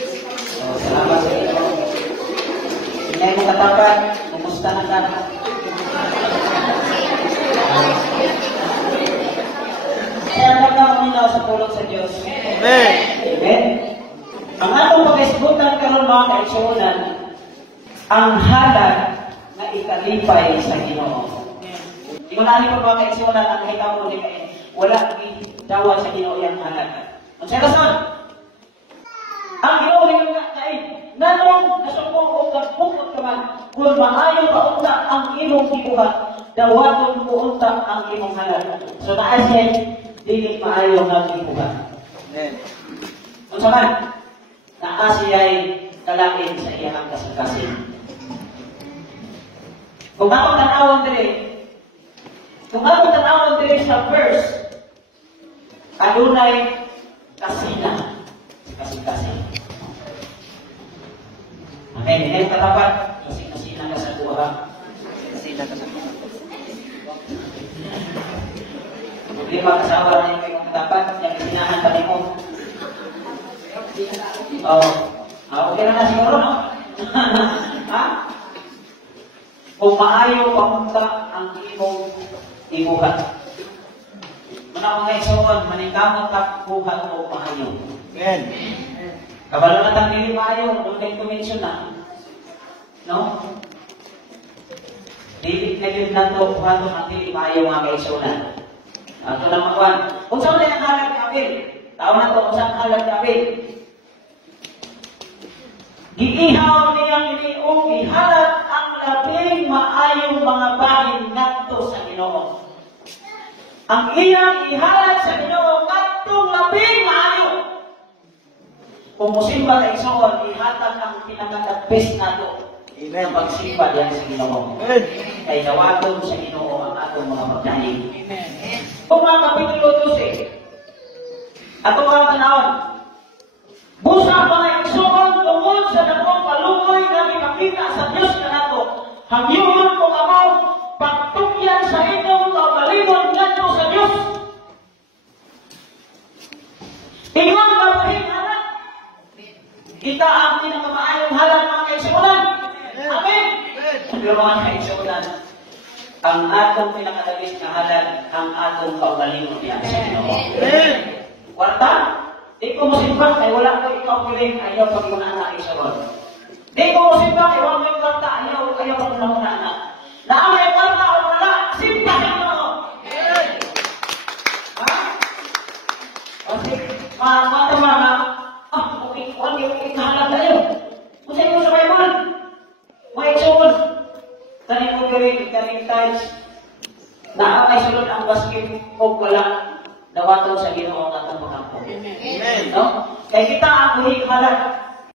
So, salamat sa inyo. Ngayon mo katapat, kumusta na ka? Kaya lang uminaw sa tulong sa Diyos. Amen. Amen. Ang atong pag-isbutan karon mga kaigsuonan, ang halad na ikalipay sa Ginoo. Di ko nani ko mga kaigsuonan ang hitabo ni kay wala dawa sa Ginoo yang halad. Ang serason, ang Ginoo ni kay nanong nasubong og kapukot ka man kung maayo pa unta ang imong gibuhat, dawaton mo unta ang imong halad. So naa siya dili maayo nga gibuhat. Amen. Unsa man naa siya'y kalangin sa iyang kasing-kasing. Kung ako tanawon diri sa verse, adunay kasina sa kasing-kasing. Amen. Hindi katapat, kasing-kasina ka sa buha. Kasina ka sa buha. Problema kasawa na yung kayong katapat, yung kasinahan pa mo. Okay na siguro, no? Ha? Kung maayo pamunta ang imong ibuhat. Muna mga igsoon, manikamot at buhat o maayo. Amen. Kabalo na tang dili maayo, doon kayo tumension na. No? Dili na yun na ito, buhat ang dili maayo mga kaigsuonan. Ito na makuhan. Kung saan na yung halag kapil? Tao na ito, kung saan halag kapil? Giihaw niyang iniong ihalat ang labing maayong mga bahin ngadto sa Ginoo. Ang iyang ihalat sa Ginoo ngadtong labing maayo. Kung musimba sa igsoon, ihatag ang pinaka-best nato. Amen. Pagsimba diyan sa Ginoo. Amen. Kay dawaton sa Ginoo ang atong mga pagdaig. Amen. Kung mga kapitulo 12, atong mga tanawon, busa mga igsoon tungod sa dakong kaluoy nga gipakita sa Dios kanato. Hamyuon ko kamo pagtukyan sa inyong kaugalingon ngadto sa Dios. Ingon nga bahin halad. Kita ang pinakamaayong halad mga kaigsuonan. Amen. Pero mga kaigsuonan, ang atong pinakadagis na halad ang atong kaugalingon niya sa Ginoo. Amen. Kwarta, di ko musimbang ay wala ko ikaw piling ayaw pag muna na isaron. Di ko musimbang ay wala mo yung kwarta ayaw pag muna na. Naamay kwarta o wala, simpa ka mo. Ha? Kasi, mga mga, okay, kung yung ikahalag tayo. Kung sa'yo sa Bible, may iksoon. Tanin mo karing times, naamay sulod ang basket o wala. Dawaton sa Ginoo ang atong pagkampo. Amen. No? Kaya kita ang buhig halad.